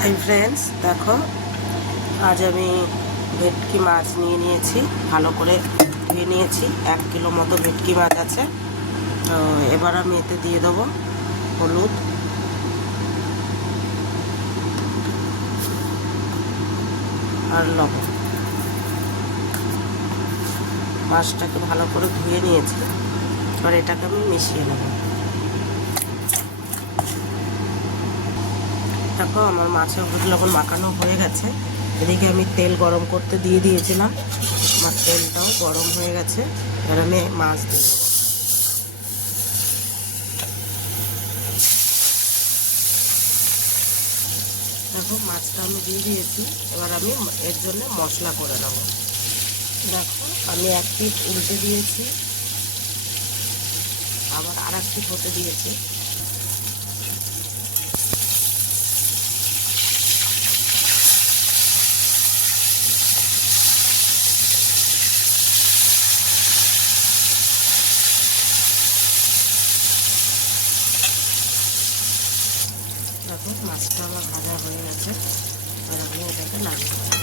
Hi friends, দেখো আজ আমি ভেটকি মাছ নিয়েছি। ভালো করে ধুয়ে নিয়েছি। 1 কিলো মতো ভেটকি মাছ আছে। তো এবার আমি এতে দিয়ে দেবো হলুদ, আর লবণ। মাছটাকে ভালো করে ধুয়ে নিয়েছি। এবার এটাকে আমি মিশিয়ে নেব। দেখো আমার মাছে হলুদ লবণ মাখানো হয়ে গেছে। এদিকে আমি তেল গরম করতে দিয়ে দিয়েছিলাম। আমার তেলটাও গরম হয়ে গেছে। এবার আমি মাছ দিয়ে দেবো। দেখো মাছটা আমি দিয়ে দিয়েছি। এবার আমি এর জন্য মশলা করে নেব। দেখো আমি এক পিঠ উল্টে দিয়েছি, আবার আর এক পিঠ হতে দিয়েছি। দেখো মাছটা আমার ভাজা হয়ে গেছে। আর আমি এটাকে নামিয়ে দেবো।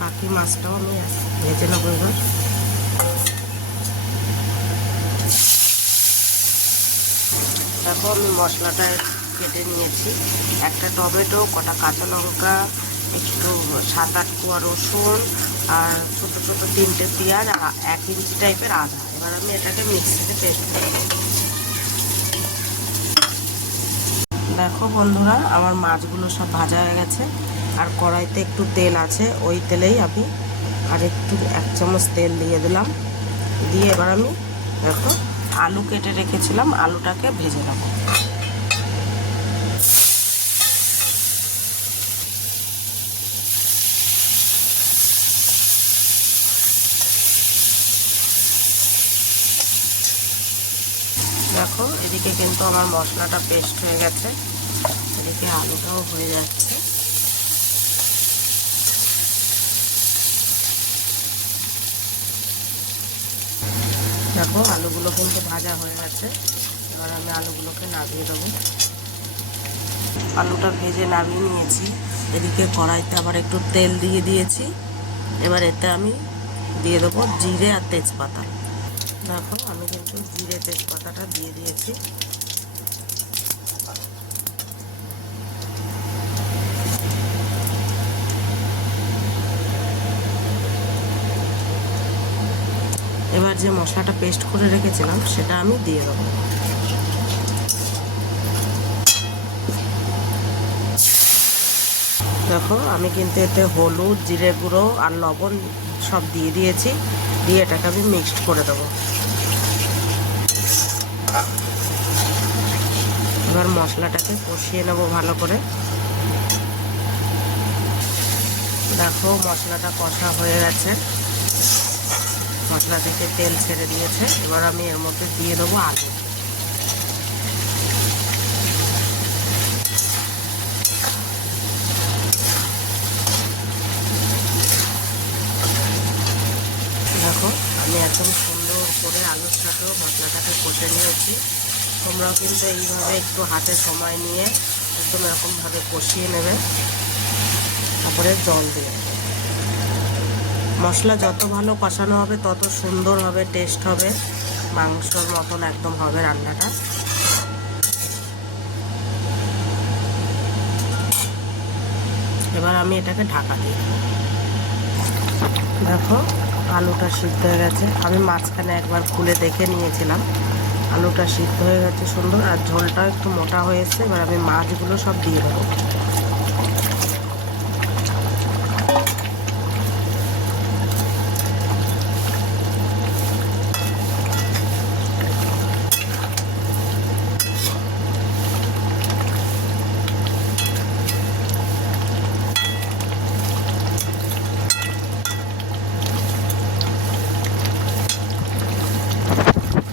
বাকি মাছটাও আমি ভেজে নেবো। এবার দেখো আমি মশলাটা কেটে নিয়েছি। একটা টমেটো, কটা কাঁচা লঙ্কা, একটু 7-8 কোয়া রসুন, আর ছোটো ছোটো 3টে পেঁয়াজ, আর 1 ইঞ্চি টাইপের আদা। এবার আমি এটাকে মিক্সিতে পেস্ট করব। দেখো বন্ধুরা, আমার মাছগুলো সব ভাজা হয়ে গেছে। আর কড়াইতে একটু তেল আছে, ওই তেলেই আমি আর একটু 1 চামচ তেল দিয়ে দিলাম। দিয়ে এবার আমি দেখো আলু কেটে রেখেছিলাম, আলুটাকে ভেজে নেব। দেখো এদিকে কিন্তু আমার মশলাটা পেস্ট হয়ে গেছে, এদিকে আলুটাও হয়ে যাচ্ছে। দেখো আলুগুলো কিন্তু ভাজা হয়ে গেছে। এবার আমি আলুগুলোকে নামিয়ে দেবো। আলুটা ভেজে নামিয়ে নিয়েছি। এদিকে কড়াইতে আবার একটু তেল দিয়ে দিয়েছি। এবার এতে আমি দিয়ে দেবো জিরে আর তেজপাতা। দেখো আমি কিন্তু জিরে তেজপাতাটা দিয়ে দিয়েছি। এবার যে মশলাটা পেস্ট করে রেখেছিলাম সেটা আমি দিয়ে দেবো। দেখো আমি কিন্তু এতে হলুদ, জিরে গুঁড়ো আর লবণ সব দিয়ে দিয়েছি। দিয়ে এটাকে আমি মিক্সড করে দেবো। এবার মশলাটাকে কষিয়ে নেব ভালো করে। দেখো মশলাটা কষা হয়ে গেছে, মশলা থেকে তেল ছেড়ে দিয়েছে। এবার আমি এর মধ্যে দিয়ে দেবো আলু। দেখো আমি একদম সুন্দর করে আলুর সাথেও মশলাটাকে কষে নিয়েছি। তোমরাও কিন্তু এইভাবে একটু হাতে সময় নিয়ে একদম এরকমভাবে কষিয়ে নেবে। তারপরে জল দিয়ে মশলা যত ভালো কষানো হবে তত সুন্দর হবে, টেস্ট হবে, মাংসর মতন একদম হবে রান্নাটা। এবার আমি এটাকে ঢাকা দিই। দেখো আলুটা সিদ্ধ হয়ে গেছে। আমি মাঝখানে একবার খুলে দেখে নিয়েছিলাম। আলুটা সিদ্ধ হয়ে গেছে সুন্দর, আর ঝোলটাও একটু মোটা হয়েছে। এবার আমি মাছগুলো সব দিয়ে দেবো।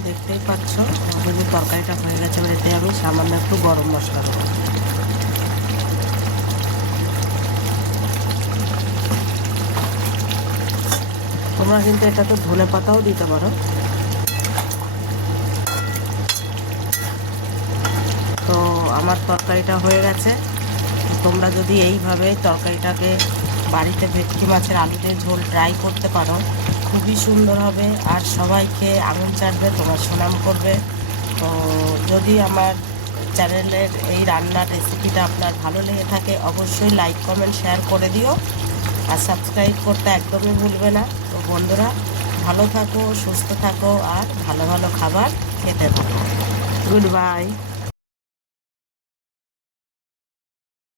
দেখতেই পাচ্ছ আমার কিন্তু তরকারিটা হয়ে হয়ে গেছে, এতে আমি সামান্য একটু গরম মশলা দেবো। তোমরা কিন্তু এটা তো ধনে পাতাও দিতে পারো। তো আমার তরকারিটা হয়ে গেছে। তোমরা যদি এইভাবে তরকারিটাকে বাড়িতে ভেটকি মাছের আলু দিয়ে ঝোল ট্রাই করতে পারো, খুবই সুন্দর হবে আর সবাইকে আঙুল চাটবে, তোমার সুনাম করবে। তো যদি আমার চ্যানেলের এই রান্নার রেসিপিটা আপনার ভালো লেগে থাকে, অবশ্যই লাইক কমেন্ট শেয়ার করে দিও আর সাবস্ক্রাইব করতে একদমই ভুলবে না। তো বন্ধুরা, ভালো থাকো, সুস্থ থাকো আর ভালো ভালো খাবার খেতে থাকো। Good bye.